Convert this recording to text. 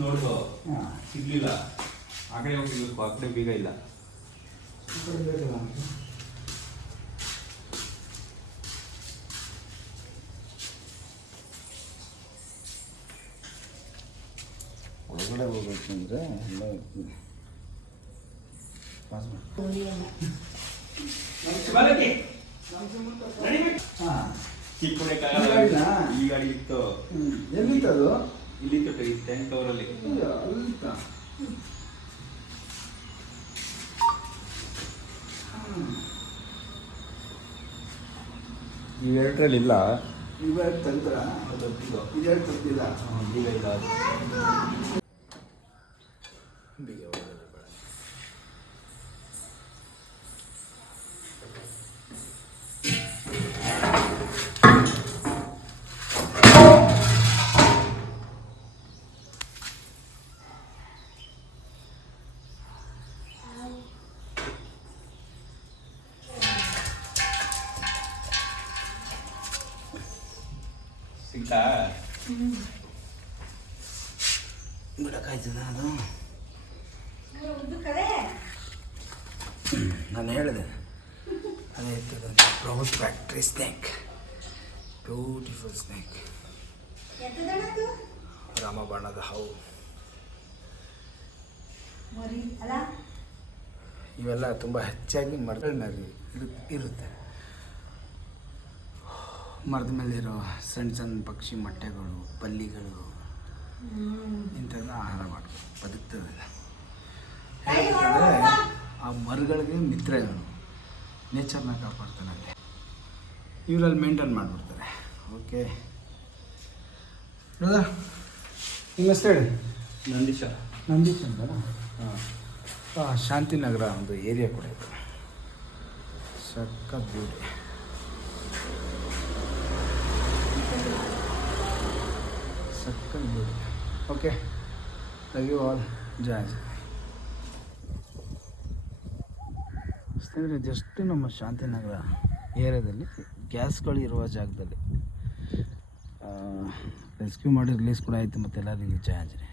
ನೋಡ್ದು ಸಿಗ್ಲಿಲ್ಲ. ಆ ಕಡೆ ಹೋಗಿರ್ಬೇಕು, ಆ ಕಡೆ ಬೀಗ ಇಲ್ಲ. ಒಳಗಡೆ ಹೋಗ್ಬೇಕು ಅಂದರೆ ಎಲ್ಲ ಪಾಸ್ ಮಾಡಿ. ಈ ಗಾಡಿ ಇತ್ತು. ಎಲ್ಲಿತ್ತು ಅದು? ಇಲ್ಲಿತ್ತು ಟ್ಯಾಂಕ್ ಕವರಲ್ಲಿ. ಇವೆರಡರಲ್ಲಿ ಇಲ್ಲ. ಇವೆರಡು ತೆಗೆದ್ರ ಇದೆರಡು ತೆಗ್ದಿಲ್ಲ. ಬೀಗ ಇಲ್ಲ. ಬೀಗ ಸಿಗ್ತಾ ಬಿಡಕ್ಕಾಯ್ತದ ಅದು? ನಾನು ಹೇಳಿದೆ ಅದೇ ಇರ್ತದೆ browse factory snack, beautiful snack. Rama ಬಾಣದ ಹಾವು ಇವೆಲ್ಲ ತುಂಬ ಹೆಚ್ಚಾಗಿ ಮರಗಳ ಮೇಲೆ ಇರುತ್ತೆ. ಮರದ ಮೇಲಿರೋ ಸಣ್ಣ ಸಣ್ಣ ಪಕ್ಷಿ ಮೊಟ್ಟೆಗಳು, ಪಲ್ಲಿಗಳು ಇಂಥದ್ದು ಆಹಾರ ಮಾಡಿ ಬದುಕ್ತದೆ. ಹೇಳಬೇಕಂದ್ರೆ ಆ ಮರಗಳಿಗೆ ಮಿತ್ರಗಳು, ನೇಚರ್ನ ಕಾಪಾಡ್ತಾನೆ ಅಲ್ಲಿ. ಇವರಲ್ಲಿ ಮೇಂಟೈನ್ ಮಾಡಿಬಿಡ್ತಾರೆ. ಓಕೆ ಹೌದಾ? ನಿಮ್ಮ ಹೆಸರು ಹೇಳಿ. ನಂದೀಶ. ನಂದೀಶ್ ಅಂತಲ್ಲ? ಹಾಂ. ಶಾಂತಿನಗರ ಒಂದು ಏರಿಯಾ ಕೂಡ ಇದೆ. ಸಖತ್ ಬ್ಯೂಟಿ. ಸಕ್ಕತ್ beauty. Okay, love you all. ಜೈ. ಸ್ನೇಹಿತರೆ, ಜಸ್ಟ್ ನಮ್ಮ ಶಾಂತಿನಗರ ಏರಿಯಾದಲ್ಲಿ ಗ್ಯಾಸ್ಗಳು ಇರುವ ಜಾಗದಲ್ಲಿ ರೆಸ್ಕ್ಯೂ ಮಾಡಿ ರಿಲೀಸ್ ಕೂಡ ಆಯಿತು. ಮತ್ತು ಎಲ್ಲರಿಗೂ ಜೈ ಆಂಜನೇಯ.